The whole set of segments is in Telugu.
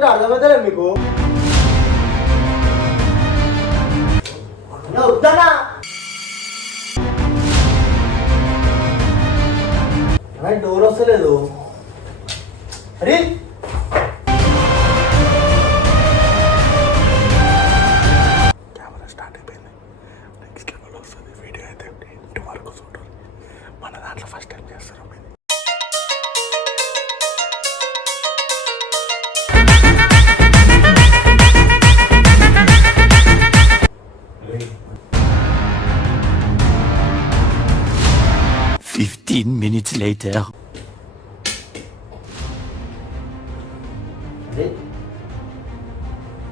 చెప్తుంటే అర్థమవుతలే మీకు? వద్దానా డోర్ వస్తలేదు. అరే కెమెరా స్టార్ట్ అయిపోయింది. నెక్స్ట్ లెవెల్ వస్తుంది. వీడియో అయితే ఇంటి వరకు చూడాలి. మన దాంట్లో ఫస్ట్ టైం చేస్తారు. Minutes later.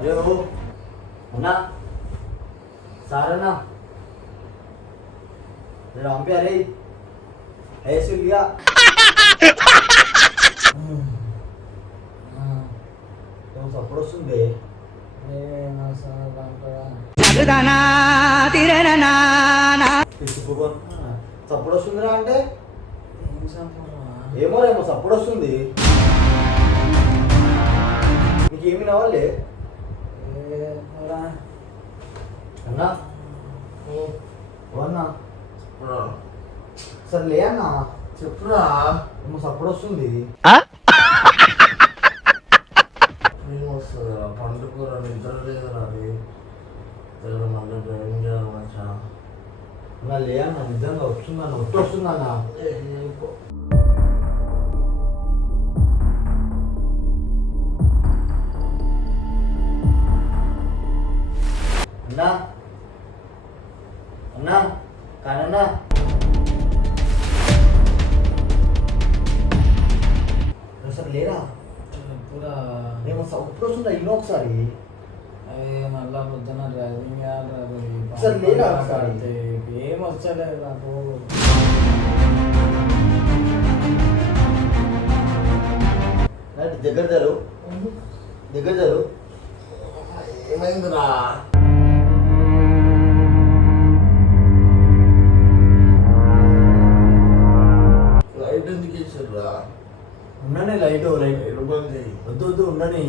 Ayo, mana? Sarana. Rampi are. Hey Sylvia. Kamu sapro sunde. Masa rampa. Sagdana tirana na. Isupukon. Sapro sundra ante? ఏమో సప్పుడు వస్తుంది. నీకేమి నవ్వాలి అన్నా? అన్నా సరే లే అన్నా, చెప్పురా. ఏమో సప్పుడు వస్తుంది. వస్తుందా? పండుగ నిద్ర లేదు రాది. మళ్ళీ డ్రైవింగ్ చేయాలి మంచిగా. అన్నా లే అన్న, నిజంగా వస్తుందన్న, ఒట్టు వస్తుందన్నా. అన్నా అన్నా కానన్నా సార్ లేరా? మేము ఇప్పుడు వస్తుందా? ఇన్నో ఒకసారి మళ్ళా పొద్దున డ్రైవింగ్ సార్ లేరా? ఒకసారి ఏం వచ్చలేదు నాకు. దగ్గర జరు, దగ్గర జరు. ఏమైందిరా? లైట్ ఎందుకు ఇచ్చారా? ఉన్నానే లైట్. లైట్ బంద్ వద్దు వద్దు, ఉండని.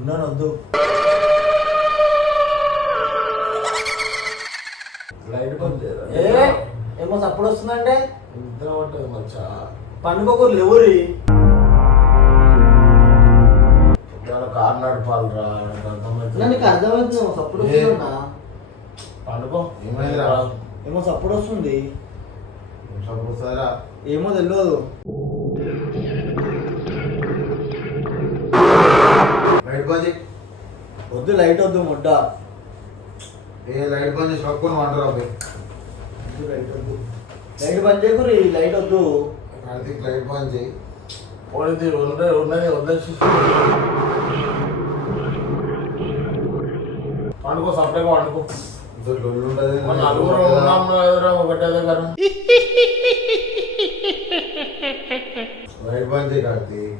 ఉన్నాను, వద్దు. లైట్ బంద్ చేయరా? ఏమో సప్పుడు వస్తుందంటే నిద్ర పట్టదు మచ్చా. పండుకోకూరు లేవురి. కార్ నడపాలరా. నీకు అర్థమవుతుంది సప్పుడు వస్తుందన్నా. పండుకో. ఏమైందిరా? ఏమో సప్పుడు వస్తుంది. సప్పుడు వస్తారా? ఏమో తెలియదు. లైట్ బంద్ చేయి. వద్దు లైట్ వద్దు, ముడ్డ. లైట్ బంద్ చేసి పట్టుకొని వంటరా. లైట్ వద్దు, లైట్ బంద్ చేయకూరి. లైట్ వద్దు. కార్తీక్ లైట్ బంద్ చేయి. పోయింది ఉన్నది వదిలేసి పండుకో. సపరేట్గా వండుకో. నలుగురు ఉన్నాము ఎదురా ఒకటే దగ్గర. లైట్ బంద్ చేయి కార్తీక్.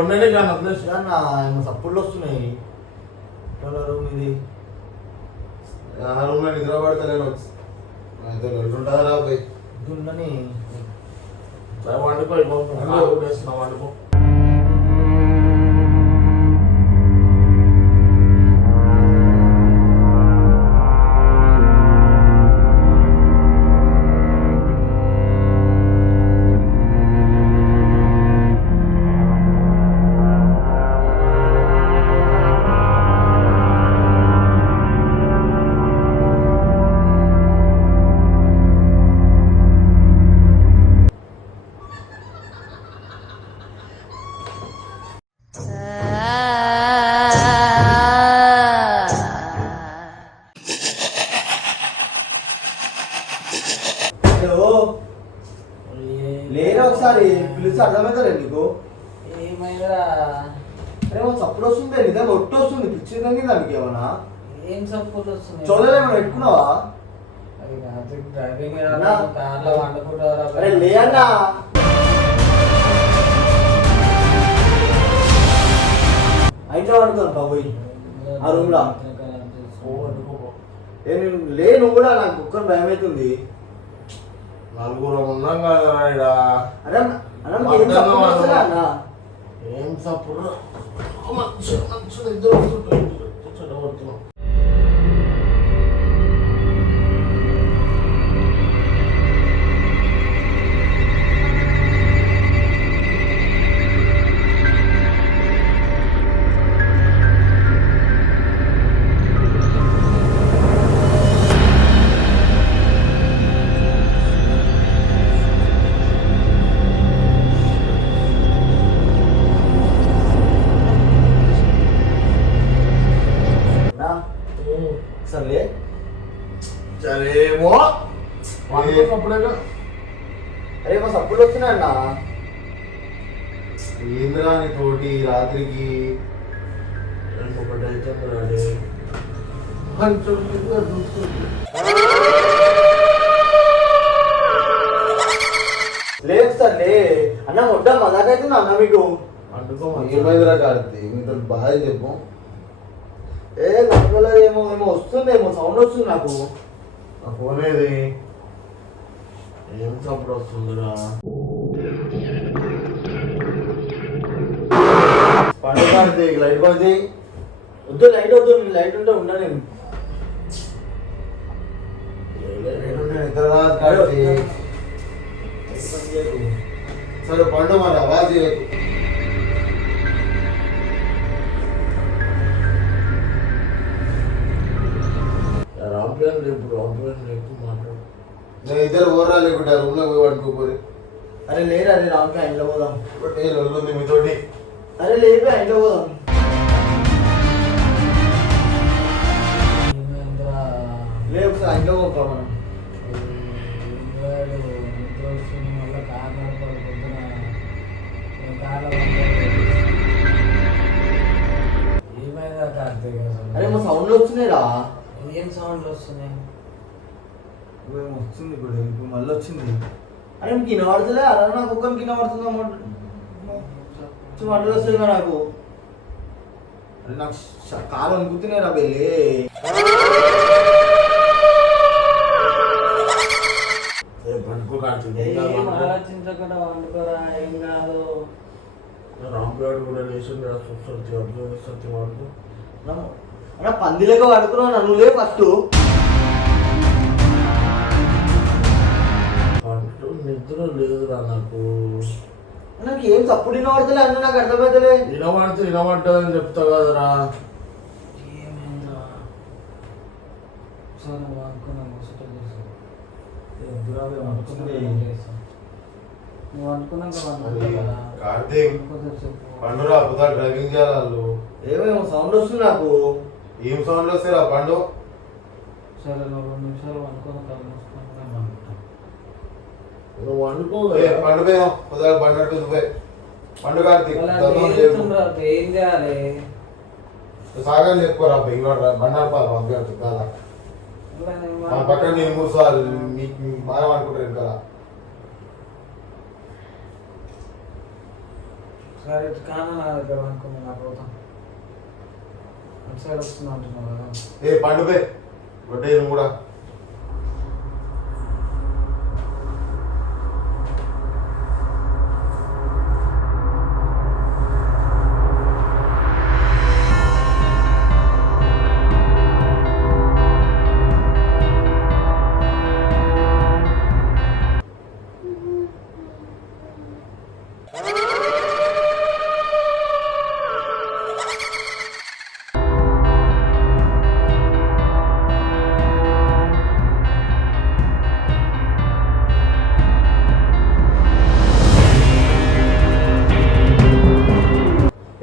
ఉండండి కానీ వదిలేసి అన్న. ఏమో సప్పుళ్ళు వస్తున్నాయి. రూమ్ ఇది. రూమ్లో నిద్ర పడతలేను. ఉంటుందా రా పోయి ఉండని. వండుకో. వేస్తున్నావు వండుకో. లేరా? ఒకసారి పిలిచి అర్థమవుతారా నీకు? ఏమైందిరా? ఏమో సప్పుడు వస్తుంది. నిజంగా ఒట్టు వస్తుంది. పిచ్చి దానికి ఏమన్నా? ఏం సపోర్ట్ వస్తుంది? చూడలేమన్నా పెట్టుకున్నావా? డ్రైవింగ్ కార్లో వండుకుంటారా? అరే లే అన్నా. ఇంట్లో వండుకోను బాబోయ్. ఆ రూమ్ లో లే. నువ్వు కూడా నాకు కుక్కర్ భయం అవుతుంది. నలుగురు ఉన్నాం కదా. అరే అన్న, ఏం సప్పుడు? ఏం సప్పుడు? మంచి నిద్ర వస్తుంటుంది చెడగొడుతున్నాం. సర్లే సరేమో అప్పుడేగా అరే మా సప్పులు వస్తున్నాయి అన్న. ఏంద్రా నీ తోటి రాత్రికి ఒకటైతే రాడే లేదు సర్లే అన్న మొట్ట మజాకైతుంది అన్న మీకు. ఏమైందిరా కార్తీ మీతో బాగా చెప్పు. ఏ గంటలో ఏమో ఏమో వస్తుంది, ఏమో సౌండ్ వస్తుంది నాకు. ఆ ఫోన్ ఏది ఏం చప్పుడు వస్తుందిరా? పండుగ కార్తీ లైట్ కొడితే వద్దు, లైట్ వద్దు, లైట్ ఉంటే ఉన్నా నేను. నిద్ర రాదు కార్తీ. సరే పండు మరి అవాజ్ చేయకు. రాంప్లేన్ రేపు మాట్లాడు. నేను ఇద్దరు ఓర్రా లేకుంటే రూమ్లో పోయి పడుకోపోయి. అరే లేదు, అరే రామ్కి ఇంట్లో పోదాం. ఏ లొల్లుంది మీతోటి? అరే లేదు, ఇంట్లో పోదాం. లేదు సార్ ఇంట్లో పోతాం మనం. అరే మా సౌండ్లు వస్తున్నాయి రా. ఏం సౌండ్లు వస్తున్నాయి? వస్తుంది ఇప్పుడు మళ్ళీ వచ్చింది. అరే మీకు వినబడుతుందే? అరే నాకు ఒక్కరికి వినబడుతుంది అన్నమాట. మాటలు వస్తుంది నాకు. అరే నాకు కాలు అనుకుతున్నాయి రా బెల్లి. ఆలోచించకుండా వండుకోరా, ఏం కాదు. రాంప్లేట్ కూడా లేచింది సత్యం వాడుతూ అన్న పందిలేక పడుకున్నావు, నన్ను లే ఫస్ట్. నిద్ర లేదురా నాకు. నాకు ఏం తప్పుడు వినబడతలే అన్న, నాకు అర్థమవుతలే. వినబడ్డదని చెప్తా కదరా. ఏమైందా? సరే నువ్వు అనుకున్నావు, నువ్వు అనుకున్నాక కార్తీక్ పండురా పుతా డ్రైవింగ్ చేయాలి వాళ్ళు. ఏమేమో సౌండ్ వస్తుంది నాకు. ఏం సౌండ్ వస్తారా పండు? సరే నువ్వు 2 నిమిషాలు అనుకున్న కళ్ళు మూసుకొని నేను అనుకుంటాను. నువ్వు అనుకో పండు పోయాం కుదర బండి అట్టు పోయి పండు కార్తీక్ ఏం చేయాలి? సాగని చెప్పుకోరా బెంగళూరు బండారపాలు పంపించచ్చు కదా మా పక్కన నేను 3 సార్లు మీకు బాగా అనుకుంటారు కదా. సరే కానీ నా దగ్గర అనుకున్నా, నాకు పోతాం. అటు సైడ్ వస్తున్నా అంటున్నావు కదా. ఏ పండు పోయి గొడ్డే నువ్వు కూడా.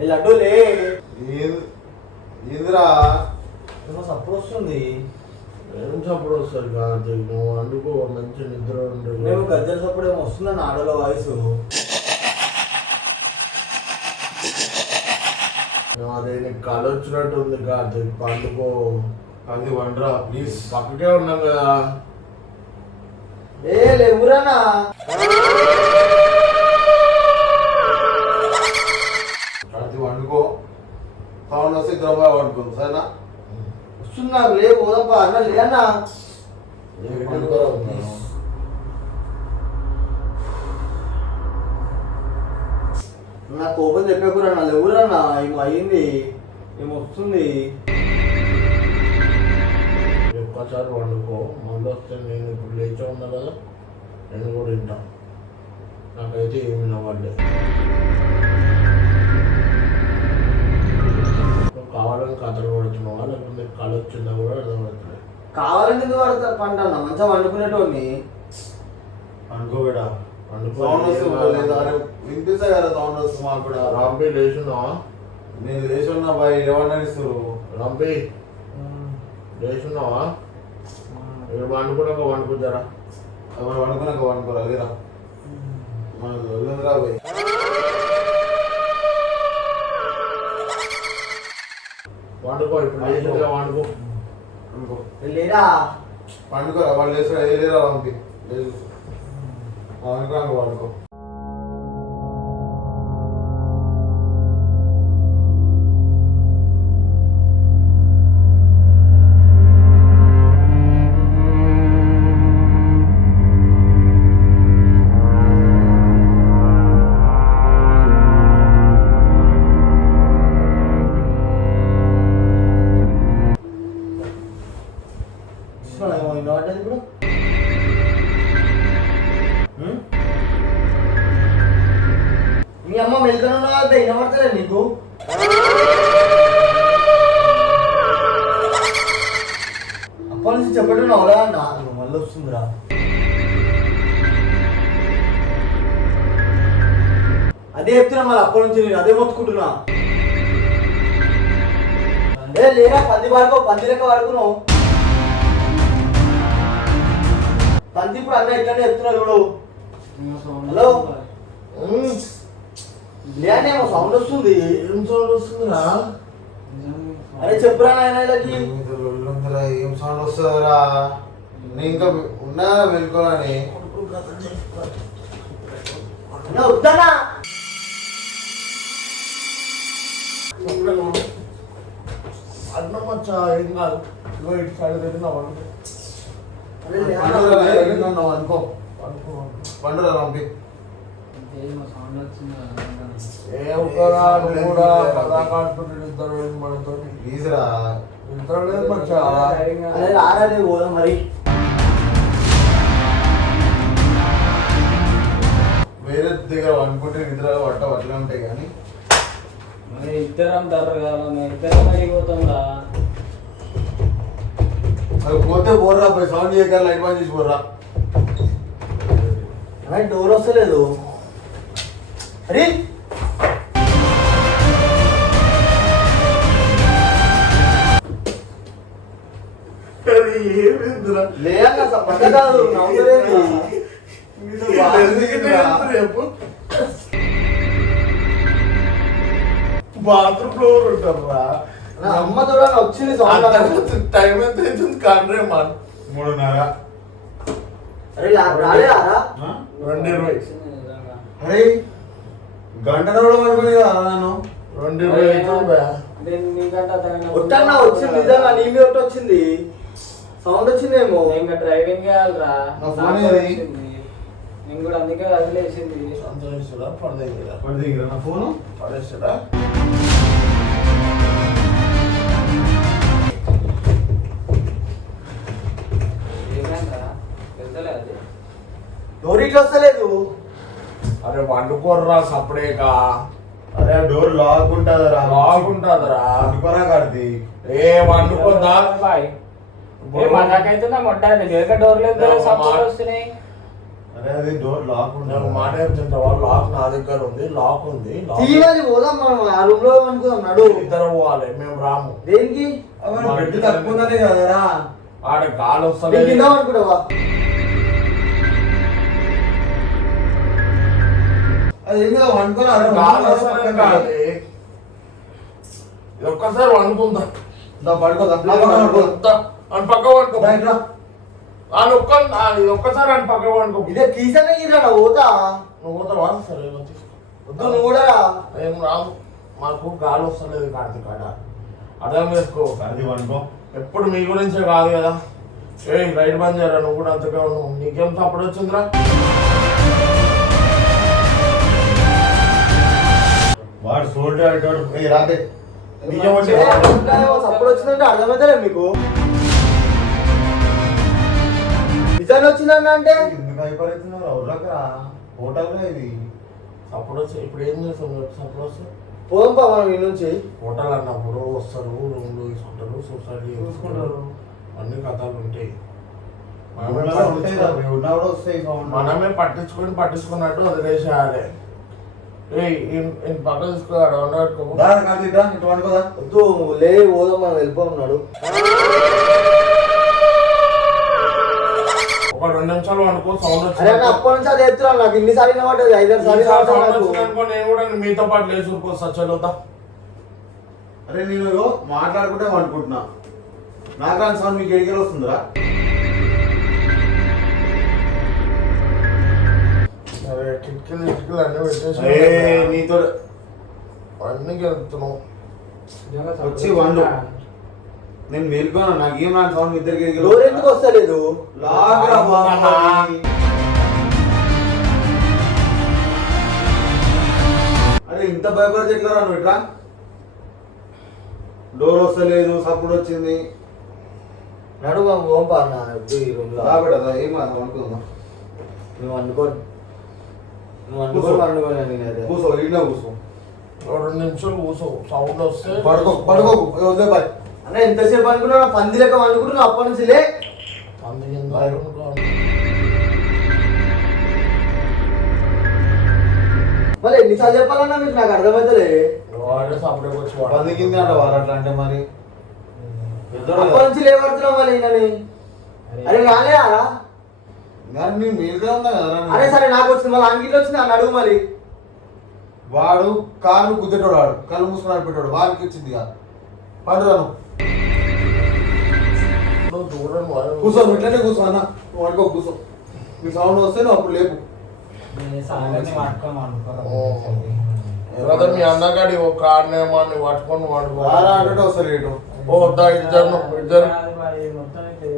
లడ్డూలే ఏందిరా ఏమో సప్పుడు వస్తుంది. ఏం చప్పుడు వస్తుంది కార్తీక్? నువ్వు అందుకో మంచి నిద్ర ఉంటుంది. మేము గజ్జల సప్పుడు ఏమో వస్తుందని ఆడలో వాయిస్. అదే నీకు కళ వచ్చినట్టు ఉంది కార్తీక్, పండుకో. అది వండరా ప్లీజ్. పక్కకే ఉన్నాం కదా. ఏ లేవురానా? కార్తీక్ వండుకో, సౌండ్ వస్తే ఇద్దరు పోయి వండుకో సరేనా? వస్తున్నా లే పోదాంపా అన్న. లే అన్న నా కోపం చెప్పేకురా నా ఎవరా నా ఏమో అయ్యింది ఏమో వస్తుంది. ఒక్కసారి వండుకో, మళ్ళీ వస్తే నేను ఇప్పుడు లేచే ఉన్నా కదా, నేను కూడా తింటా. నాకైతే ఏమి నవ్వలేదు. నువ్వు కావాలని కథలు పడుతున్నావా, లేకపోతే కళ వచ్చిందా కూడా అర్థమవుతుంది. కావాలని ఎందుకు పడతా పంట మంచిగా వండుకునేటోని అనుకోబెడా వండుకో. సౌండ్ వస్తుంది వినిపిస్తా కదా సౌండ్ వస్తుంది మాకు కూడా. రంపి లేచున్నావా? నేను లేచి ఉన్నా బాయ్ ఏమన్నా ఇస్తారు. రంపి లేచున్నావా? ఇక్కడ వండుకున్నాక వండుకుంటారా? ఎవరు వండుకున్నాక వండుకోరా లేరా మనకు వెళ్ళిందిరా పోయి. వండుకో, ఇప్పుడు లేచుగా వండుకో. అనుకో లేరా పండుకోరా వాళ్ళు లేచురా ఏ లేరా పంపి లేదు అనుకున్నాక వండుకో. వినబడ్డది ఇప్పుడు మీ అమ్మ మెలుకనున్నా వినబడతలే నీకు? అప్పటి నుంచి చెప్పడున్నావురా నాకు మళ్ళీ వస్తుందిరా. అదే చెప్తున్నా మరి అప్పటి నుంచి నేను అదే మొత్తుకుంటున్నా. ఏ లేరా పంది వాడుకో, పంది లెక్క వాడుకున్నావు. పంది ఇప్పుడు అన్న ఇట్లానే చెప్తున్నా చూడు. హలో లేనేమో సౌండ్ వస్తుంది. ఏం సౌండ్ వస్తుందిరా? అరే చెప్పురా నాయన వీళ్ళకి. ఏం సౌండ్ వస్తుందిరా? నేను ఇంకా ఉన్నా వెళ్ళుకోవాలని. వద్దానా అన్నం వచ్చా? ఏం కాదు, ఇగో ఇటు సైడ్ తిన్నావు అనుకో పండురా పంపి. సౌండ్ వచ్చింది. ఏ ఒక్కరా నువ్వు కూడా పదాకాడుతుంటే ఇద్దరు మనతో ప్లీజ్రా ఇద్దరు లేదు మచ్చా. అరే రారా రేపు పోదాం మరి. వేరే దగ్గర అనుకుంటే నిద్ర పట్ట అట్లా ఉంటాయి కానీ మరి ఇద్దరం అంటారు కదా, మేము ఇద్దరం అయిపోతాంరా. అది పోతే పోర్రా పోయి సౌండ్ చేయక లైట్ బంద్ చేసి పోర్రా. అరే డోర్ వస్తలేదు. అరే ఏమిందిరా? లేదా పక్క కాదు నవ్వులేదు. బాత్రూమ్ లో ఉంటారా? నా అమ్మ కూడా వచ్చింది సౌండ్. టైం ఎంత అవుతుంది? కాండ్రే మన 3:30. అరే రాలేరా? 2:20. అరే గంట కూడా పడుకుని కదా నన్ను. 2:20 అవుతుంది. ఒట్టన్నా వచ్చింది నిజంగా నీ మీద ఒకటి వచ్చింది సౌండ్ వచ్చిందేమో. ఇంకా డ్రైవింగ్ చేయాలిరా. నా ఫోన్ ఏది? నేను కూడా అందుకే వదిలేసింది. సంతోషిస్తుడా? పడదేరా? పడి దగ్గర నా ఫోను పడేస్తుడా? ఏమైందా? వెళ్తలే అది. డోర్ ఇట్లా వస్తలేదు. అరే వండుకోర్రా సపరేగా. అరే డోర్ లాక్ ఉంటుందిరా. బాగుంటుందిరా. అనుకోరా కడితే ఏ వండుకోద్దా? బాయ్. ఏ మజాకైతే నా మొట్ట దగ్గర డోర్ లేదు, సపోర్ట్ వస్తున్నాయి. అరే అది డోర్ లాక్ నేను ఉంటుంది. మాట చెప్తుంటావా? లాక్ నా దగ్గర ఉంది, లాక్ ఉంది. తీయాలి పోదాం మనం ఆ రూమ్ లో అనుకుందాం. నడు ఇద్దరు పోవాలి, మేము రాము. దేనికి? బెడ్ తక్కువ ఉందనే కదరా. ఆడ గాలి నేను వస్తలేదు. తిందాం అనుకుంటావా? అది ఏం కదా వండుకోరా. ఆడ గాలి వస్తలేదు కాదు. ఇది ఒక్కసారి వండుకుందాం. పడుకోదా అని పక్క వండుకో. అని ఇది ఒక్కసారి అని పక్క వండుకో. ఇదే కీసనే గిరా పోతా. నువ్వు పోతావా? సరే తీసుకో. వద్దు నువ్వు కూడా రా. ఏం రాము, మాకు గాలి వస్తలేదు కార్తీక్ కాడ. అర్థం చేసుకో. అది వండుకో. ఎప్పుడు మీ గురించే కాదు కదా. ఏ రైట్ బంద్ చేయరా, నువ్వు కూడా అంతగా ఉన్నావు. నీకేం తప్పుడు వచ్చిందిరా? వాడు సోల్డర్ అంటాడు రాతే సప్పుడు వచ్చిందంటే అర్థమైతే మీకు నిజాన్ని వచ్చిందన్న అంటే ఎందుకు అయిపోతున్నారు అవులకరా హోటల్గా ఇది సపోర్ట్ వస్తే ఇప్పుడు ఏం చేస్తాం సపోర్ట్ వస్తే పోదాం పా మనం ఈ నుంచి హోటల్ అన్నప్పుడు వస్తారు రూమ్లు తీసుకుంటారు సొసైటీ చూసుకుంటారు అన్ని కథలు ఉంటాయి మనమే పట్టించుకున్నట్టు వదిలేసేయాలి పక్క తీసుకోవాలి వద్దు లే పోదాం మనం వెళ్ళిపోతున్నాడు ఒక 2 నిమిషాలు అనుకో సౌండ్ అరే అన్న అప్పటి నుంచి అది ఎత్తున్నాను నాకు ఇన్నిసార్లు వినబడ్డది 5 సార్లు అనుకో నేను కూడా మీతో పాటు లేచి ఊరుకో సచ్చలుతా అరే నేను మాట్లాడుకుంటే అనుకుంటున్నా నాకు రాని సౌండ్ మీకు ఎడికెళ్ళి వస్తుందిరా సరే కిటికీలు అన్నీ పెట్టేసి నీతో అన్నీ గెలుపుతున్నావు వచ్చి వండు నేను మేల్కొన్నా నాకేం నా సౌండ్ ఇద్దరికి డోర్ ఎందుకు వస్తలేదు లాగరా బాబా. అరే ఇంత భయపడితే ఎట్లా రా నువ్వు ఇట్లా డోర్ వస్తలేదు సప్పుడు వచ్చింది నడు మనం పోం పా అన్న వద్దు ఈ రూమ్ లో రాబెడదా ఏం కాదు అనుకుందాం నువ్వు అనుకోని అనుకోని నేనైతే కూర్చో ఇట్లా కూర్చో 2 నిమిషాలు కూర్చో సౌండ్ వస్తే పడుకోకు వదిలే బాయ్ అన్న ఎంతసేపు అనుకున్నా పంది లెక్క అనుకుంటున్నా అప్పటి నుంచి లే పంది కింద మళ్ళీ ఎన్నిసార్లు చెప్పాలన్నా మీకు నాకు అర్థమవుతలే వాడే సపరేట్ వచ్చి పంది కింద అంట వారు అట్లా అంటే మరి అప్పటి నుంచి లేబడుతున్నావు మళ్ళీ ఈయనని అరే రాలే అరా నేను మేలుగా ఉన్నా కదా అరే సరే నాకు వచ్చింది మళ్ళీ అంగిట్లో వచ్చింది అని అడుగు మరి వాడు కారు గుద్దేటోడు వాడు కళ్ళు మూసుకుని పెట్టాడు వాడికి వచ్చింది కాదు పండురాను దూరం కూర్చో నువ్వు ఇట్లనే కూర్చో అన్న నువ్వు అనుకో కూర్చో నీ సౌండ్ వస్తే నువ్వు అప్పుడు లేపు మీ అన్నగాడి ఒక కారణేమో అని పట్టుకొని వాడు అంటే వస్తారు ఓ ఇద్దరు